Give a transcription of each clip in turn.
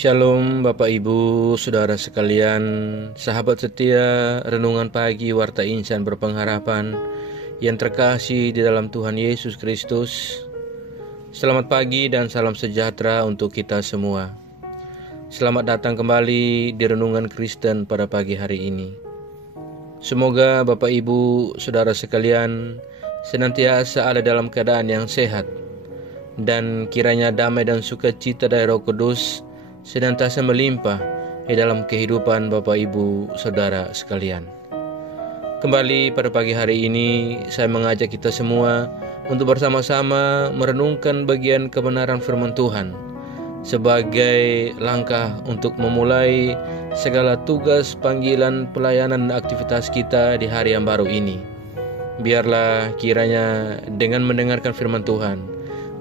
Shalom Bapak Ibu, Saudara sekalian, sahabat setia Renungan Pagi Warta Insan Berpengharapan yang terkasih di dalam Tuhan Yesus Kristus. Selamat pagi dan salam sejahtera untuk kita semua. Selamat datang kembali di Renungan Kristen pada pagi hari ini. Semoga Bapak Ibu, Saudara sekalian senantiasa ada dalam keadaan yang sehat, dan kiranya damai dan sukacita dari Roh Kudus senantiasa melimpah di dalam kehidupan Bapak Ibu Saudara sekalian. Kembali pada pagi hari ini saya mengajak kita semua untuk bersama-sama merenungkan bagian kebenaran firman Tuhan sebagai langkah untuk memulai segala tugas, panggilan, pelayanan dan aktivitas kita di hari yang baru ini. Biarlah kiranya dengan mendengarkan firman Tuhan,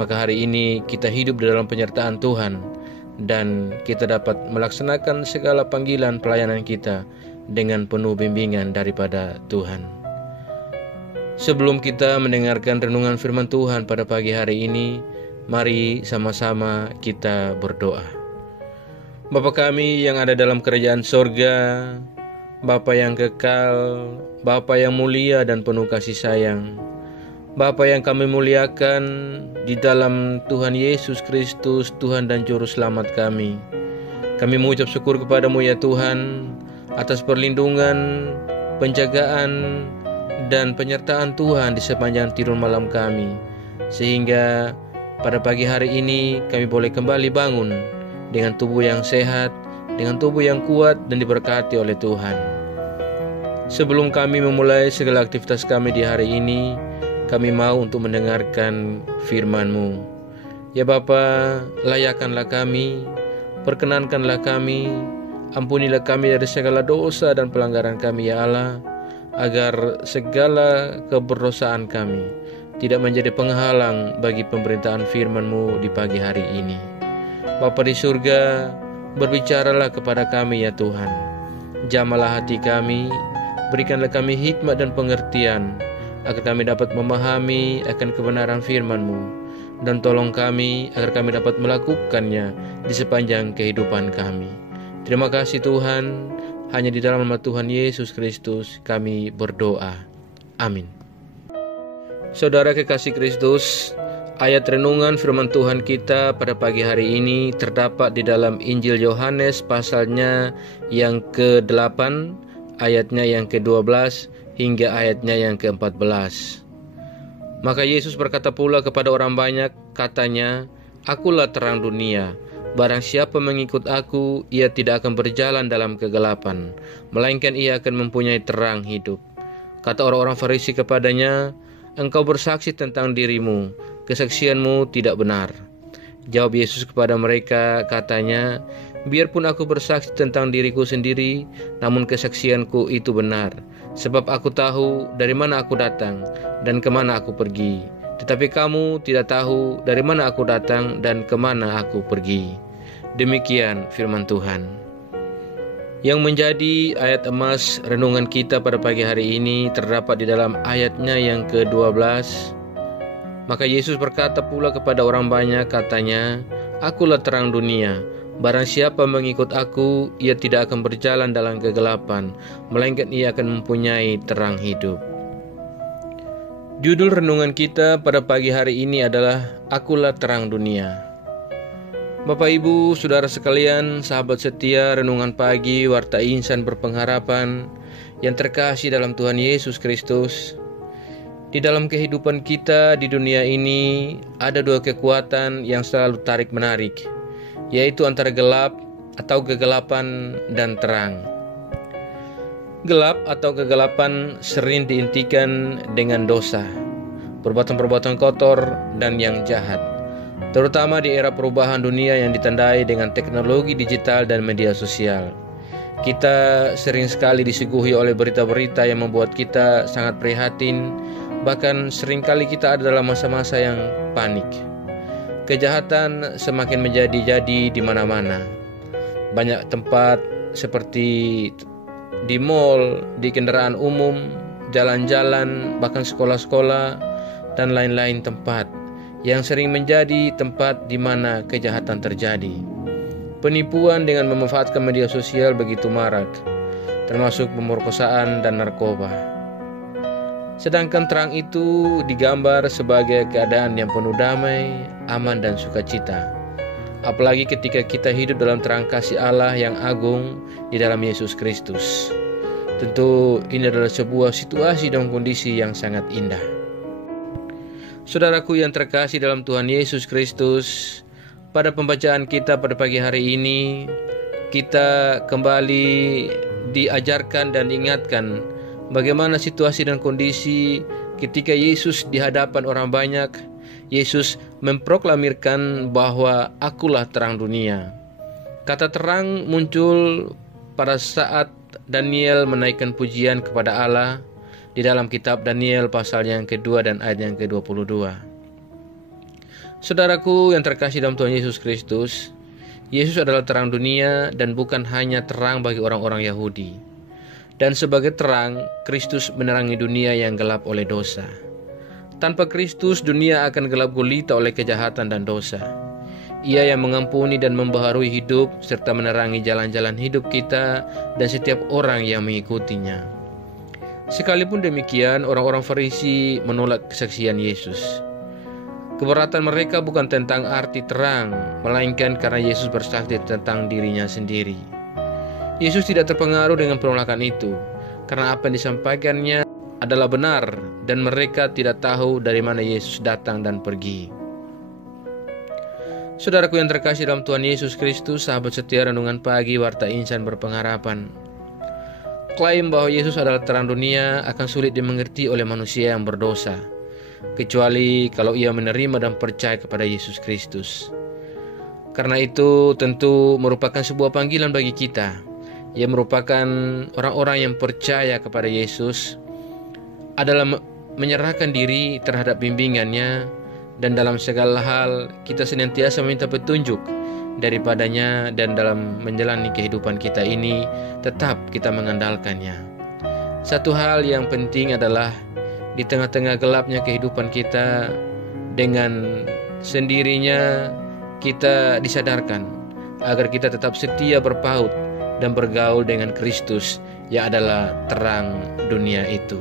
maka hari ini kita hidup di dalam penyertaan Tuhan dan kita dapat melaksanakan segala panggilan pelayanan kita dengan penuh bimbingan daripada Tuhan. Sebelum kita mendengarkan renungan firman Tuhan pada pagi hari ini, mari sama-sama kita berdoa. Bapa kami yang ada dalam kerajaan sorga, Bapa yang kekal, Bapa yang mulia dan penuh kasih sayang, Bapa yang kami muliakan di dalam Tuhan Yesus Kristus, Tuhan dan Juru Selamat kami. Kami mengucap syukur kepadamu ya Tuhan, atas perlindungan, penjagaan, dan penyertaan Tuhan di sepanjang tidur malam kami. Sehingga pada pagi hari ini kami boleh kembali bangun dengan tubuh yang sehat, dengan tubuh yang kuat dan diberkati oleh Tuhan. Sebelum kami memulai segala aktivitas kami di hari ini, kami mau untuk mendengarkan firman-Mu. Ya Bapa, layakkanlah kami, perkenankanlah kami, ampunilah kami dari segala dosa dan pelanggaran kami ya Allah, agar segala keberdosaan kami tidak menjadi penghalang bagi pemberitaan firman-Mu di pagi hari ini. Bapa di surga, berbicaralah kepada kami ya Tuhan. Jamalah hati kami, berikanlah kami hikmat dan pengertian, agar kami dapat memahami akan kebenaran firman-Mu, dan tolong kami agar kami dapat melakukannya di sepanjang kehidupan kami. Terima kasih Tuhan, hanya di dalam nama Tuhan Yesus Kristus kami berdoa. Amin. Saudara kekasih Kristus, ayat renungan firman Tuhan kita pada pagi hari ini terdapat di dalam Injil Yohanes pasalnya yang ke-8, ayatnya yang ke-12 hingga ayatnya yang ke-14. Maka Yesus berkata pula kepada orang banyak, katanya, "Akulah terang dunia. Barang siapa mengikut aku, ia tidak akan berjalan dalam kegelapan, melainkan ia akan mempunyai terang hidup." Kata orang-orang Farisi kepadanya, "Engkau bersaksi tentang dirimu, kesaksianmu tidak benar." Jawab Yesus kepada mereka, katanya, "Biarpun aku bersaksi tentang diriku sendiri, namun kesaksianku itu benar. Sebab aku tahu dari mana aku datang dan kemana aku pergi. Tetapi kamu tidak tahu dari mana aku datang dan kemana aku pergi." Demikian firman Tuhan. Yang menjadi ayat emas renungan kita pada pagi hari ini terdapat di dalam ayatnya yang ke-12. Maka Yesus berkata pula kepada orang banyak, katanya, "Akulah terang dunia. Barang siapa mengikut aku, ia tidak akan berjalan dalam kegelapan, melainkan ia akan mempunyai terang hidup." Judul renungan kita pada pagi hari ini adalah Akulah Terang Dunia. Bapak Ibu, Saudara sekalian, sahabat setia Renungan Pagi Warta Insan Berpengharapan yang terkasih dalam Tuhan Yesus Kristus. Di dalam kehidupan kita di dunia ini ada dua kekuatan yang selalu tarik-menarik, yaitu antara gelap atau kegelapan dan terang. Gelap atau kegelapan sering diintikan dengan dosa, perbuatan-perbuatan kotor dan yang jahat, terutama di era perubahan dunia yang ditandai dengan teknologi digital dan media sosial. Kita sering sekali disuguhi oleh berita-berita yang membuat kita sangat prihatin, bahkan seringkali kita ada dalam masa-masa yang panik. Kejahatan semakin menjadi-jadi di mana-mana. Banyak tempat seperti di mal, di kendaraan umum, jalan-jalan, bahkan sekolah-sekolah, dan lain-lain tempat yang sering menjadi tempat di mana kejahatan terjadi. penipuan dengan memanfaatkan media sosial begitu marak, termasuk pemerkosaan dan narkoba. Sedangkan terang itu digambar sebagai keadaan yang penuh damai, aman dan sukacita. Apalagi ketika kita hidup dalam terang kasih Allah yang agung di dalam Yesus Kristus. Tentu ini adalah sebuah situasi dan kondisi yang sangat indah. Saudaraku yang terkasih dalam Tuhan Yesus Kristus, pada pembacaan kita pada pagi hari ini, kita kembali diajarkan dan diingatkan bagaimana situasi dan kondisi ketika Yesus di hadapan orang banyak. Yesus memproklamirkan bahwa akulah terang dunia. Kata terang muncul pada saat Daniel menaikkan pujian kepada Allah di dalam kitab Daniel pasal yang kedua dan ayat yang ke-22. Saudaraku yang terkasih dalam Tuhan Yesus Kristus, Yesus adalah terang dunia dan bukan hanya terang bagi orang-orang Yahudi. Dan sebagai terang, Kristus menerangi dunia yang gelap oleh dosa. Tanpa Kristus, dunia akan gelap gulita oleh kejahatan dan dosa. Ia yang mengampuni dan membaharui hidup serta menerangi jalan-jalan hidup kita dan setiap orang yang mengikutinya. Sekalipun demikian, orang-orang Farisi menolak kesaksian Yesus. Keberatan mereka bukan tentang arti terang, melainkan karena Yesus bersaksi tentang dirinya sendiri. Yesus tidak terpengaruh dengan penolakan itu, karena apa yang disampaikannya adalah benar dan mereka tidak tahu dari mana Yesus datang dan pergi. Saudaraku yang terkasih dalam Tuhan Yesus Kristus, sahabat setia renungan pagi Warta Insan Berpengharapan. Klaim bahwa Yesus adalah terang dunia akan sulit dimengerti oleh manusia yang berdosa, kecuali kalau ia menerima dan percaya kepada Yesus Kristus. Karena itu tentu merupakan sebuah panggilan bagi kita. Ia merupakan orang-orang yang percaya kepada Yesus adalah menyerahkan diri terhadap bimbingannya, dan dalam segala hal kita senantiasa meminta petunjuk daripadanya, dan dalam menjalani kehidupan kita ini tetap kita mengandalkannya. Satu hal yang penting adalah di tengah-tengah gelapnya kehidupan kita, dengan sendirinya kita disadarkan agar kita tetap setia berpaut dan bergaul dengan Kristus yang adalah terang dunia itu.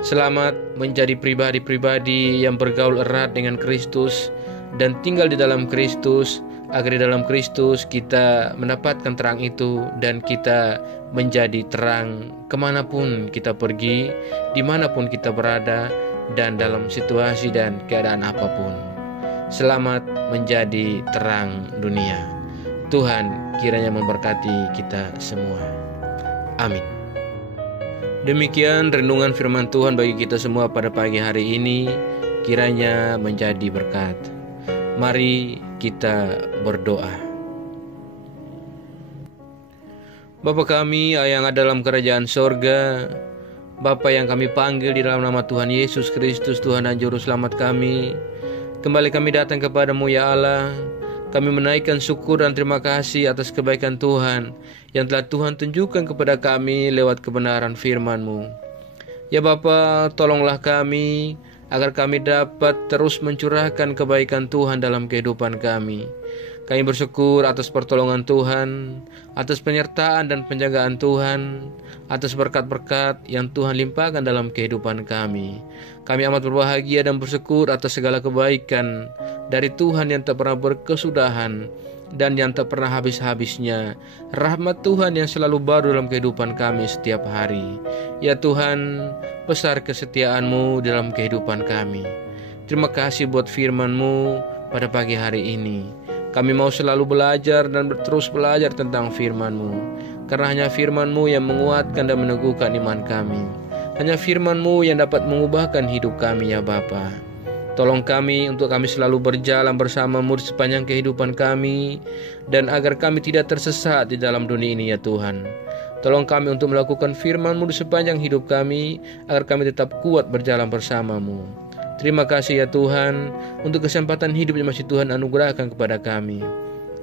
Selamat menjadi pribadi-pribadi yang bergaul erat dengan Kristus dan tinggal di dalam Kristus, agar di dalam Kristus kita mendapatkan terang itu dan kita menjadi terang kemanapun kita pergi, dimanapun kita berada, dan dalam situasi dan keadaan apapun. Selamat menjadi terang dunia. Tuhan kiranya memberkati kita semua. Amin. Demikian renungan firman Tuhan bagi kita semua pada pagi hari ini, kiranya menjadi berkat. Mari kita berdoa. Bapa kami yang ada dalam kerajaan sorga, Bapa yang kami panggil di dalam nama Tuhan Yesus Kristus, Tuhan dan Juru Selamat kami, kembali kami datang kepadamu ya Allah. Kami menaikkan syukur dan terima kasih atas kebaikan Tuhan yang telah Tuhan tunjukkan kepada kami lewat kebenaran firman-Mu. Ya Bapa, tolonglah kami agar kami dapat terus mencurahkan kebaikan Tuhan dalam kehidupan kami. Kami bersyukur atas pertolongan Tuhan, atas penyertaan dan penjagaan Tuhan, atas berkat-berkat yang Tuhan limpahkan dalam kehidupan kami. Kami amat berbahagia dan bersyukur atas segala kebaikan dari Tuhan yang tak pernah berkesudahan dan yang tak pernah habis-habisnya. Rahmat Tuhan yang selalu baru dalam kehidupan kami setiap hari. Ya Tuhan, besar kesetiaan-Mu dalam kehidupan kami. Terima kasih buat firman-Mu pada pagi hari ini. Kami mau selalu belajar dan terus belajar tentang firman-Mu, karena hanya firman-Mu yang menguatkan dan meneguhkan iman kami. Hanya firman-Mu yang dapat mengubahkan hidup kami ya Bapa. Tolong kami untuk kami selalu berjalan bersama-Mu di sepanjang kehidupan kami, dan agar kami tidak tersesat di dalam dunia ini ya Tuhan. Tolong kami untuk melakukan firman-Mu di sepanjang hidup kami, agar kami tetap kuat berjalan bersama-Mu. Terima kasih ya Tuhan untuk kesempatan hidup yang masih Tuhan anugerahkan kepada kami.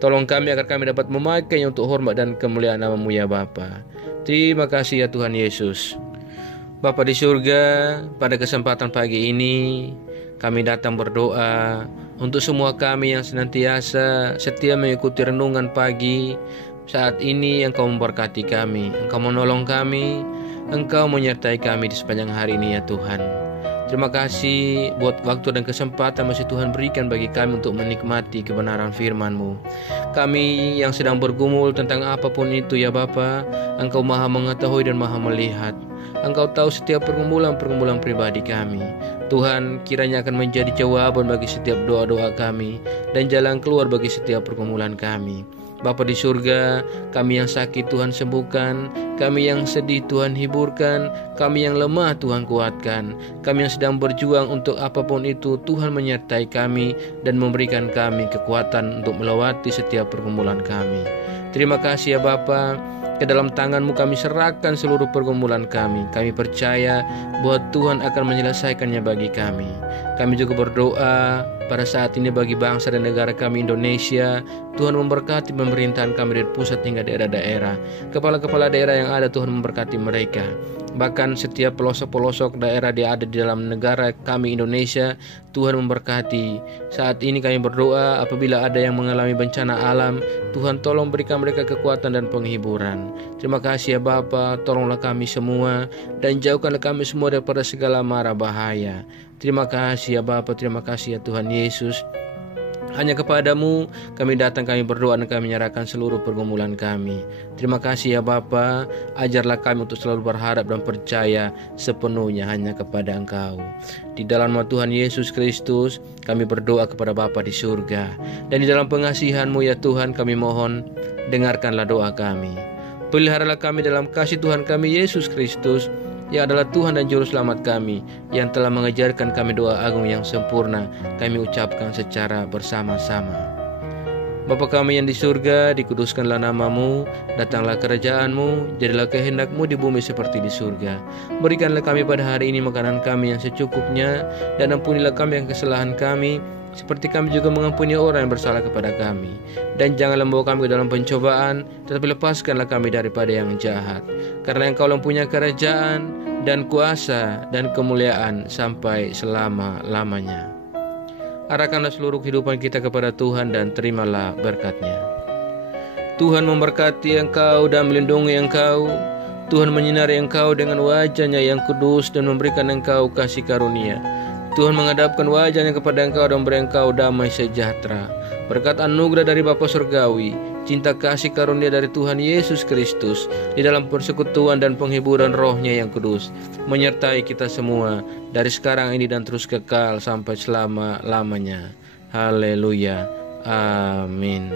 Tolong kami agar kami dapat memakainya untuk hormat dan kemuliaan nama-Mu ya Bapa. Terima kasih ya Tuhan Yesus. Bapa di surga, pada kesempatan pagi ini kami datang berdoa Untuk semua kami yang senantiasa setia mengikuti renungan pagi saat ini, Engkau memberkati kami, Engkau menolong kami, Engkau menyertai kami di sepanjang hari ini ya Tuhan. Terima kasih buat waktu dan kesempatan masih Tuhan berikan bagi kami untuk menikmati kebenaran firman-Mu. Kami yang sedang bergumul tentang apapun itu ya Bapa, Engkau maha mengetahui dan maha melihat. Engkau tahu setiap pergumulan-pergumulan pribadi kami. Tuhan, kiranya akan menjadi jawaban bagi setiap doa-doa kami dan jalan keluar bagi setiap pergumulan kami. Bapa di surga, kami yang sakit Tuhan sembuhkan, kami yang sedih Tuhan hiburkan, kami yang lemah Tuhan kuatkan, kami yang sedang berjuang untuk apapun itu Tuhan menyertai kami dan memberikan kami kekuatan untuk melewati setiap pergumulan kami. Terima kasih ya Bapa. Ke dalam tangan-Mu kami serahkan seluruh pergumulan kami. Kami percaya bahwa Tuhan akan menyelesaikannya bagi kami. Kami juga berdoa pada saat ini bagi bangsa dan negara kami Indonesia. Tuhan memberkati pemerintahan kami dari pusat hingga daerah-daerah. Kepala-kepala daerah yang ada Tuhan memberkati mereka. Bahkan setiap pelosok-pelosok daerah yang ada di dalam negara kami Indonesia, Tuhan memberkati. Saat ini kami berdoa apabila ada yang mengalami bencana alam, Tuhan tolong berikan mereka kekuatan dan penghiburan. Terima kasih ya Bapa, tolonglah kami semua dan jauhkanlah kami semua daripada segala mara bahaya. Terima kasih ya Bapa, terima kasih ya Tuhan Yesus. Hanya kepadamu kami datang, kami berdoa dan kami menyerahkan seluruh pergumulan kami. Terima kasih ya Bapa, ajarlah kami untuk selalu berharap dan percaya sepenuhnya hanya kepada Engkau. Di dalam nama Tuhan Yesus Kristus kami berdoa kepada Bapa di surga. Dan di dalam pengasihan-Mu ya Tuhan kami mohon, dengarkanlah doa kami. Peliharalah kami dalam kasih Tuhan kami Yesus Kristus, yang adalah Tuhan dan Juru Selamat kami, yang telah mengajarkan kami doa agung yang sempurna, kami ucapkan secara bersama-sama. Bapa kami yang di surga, dikuduskanlah nama-Mu, datanglah kerajaan-Mu, jadilah kehendak-Mu di bumi seperti di surga. Berikanlah kami pada hari ini makanan kami yang secukupnya, dan ampunilah kami yang kesalahan kami, seperti kami juga mengampuni orang yang bersalah kepada kami. Dan janganlah membawa kami ke dalam pencobaan, tetapi lepaskanlah kami daripada yang jahat. Karena Engkau mempunyai kerajaan dan kuasa dan kemuliaan sampai selama-lamanya. Arahkanlah seluruh kehidupan kita kepada Tuhan dan terimalah berkat-Nya. Tuhan memberkati engkau dan melindungi engkau. Tuhan menyinari engkau dengan wajah-Nya yang kudus dan memberikan engkau kasih karunia. Tuhan menghadapkan wajah-Nya kepada engkau dan memberi engkau damai sejahtera. Berkat anugerah dari Bapa Surgawi, cinta kasih karunia dari Tuhan Yesus Kristus, di dalam persekutuan dan penghiburan Roh-Nya yang kudus, menyertai kita semua dari sekarang ini dan terus kekal sampai selama-lamanya. Haleluya. Amin.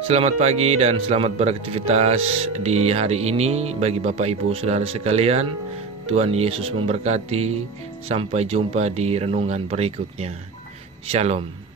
Selamat pagi dan selamat beraktivitas di hari ini bagi Bapak Ibu Saudara sekalian. Tuhan Yesus memberkati. Sampai jumpa di renungan berikutnya. Shalom.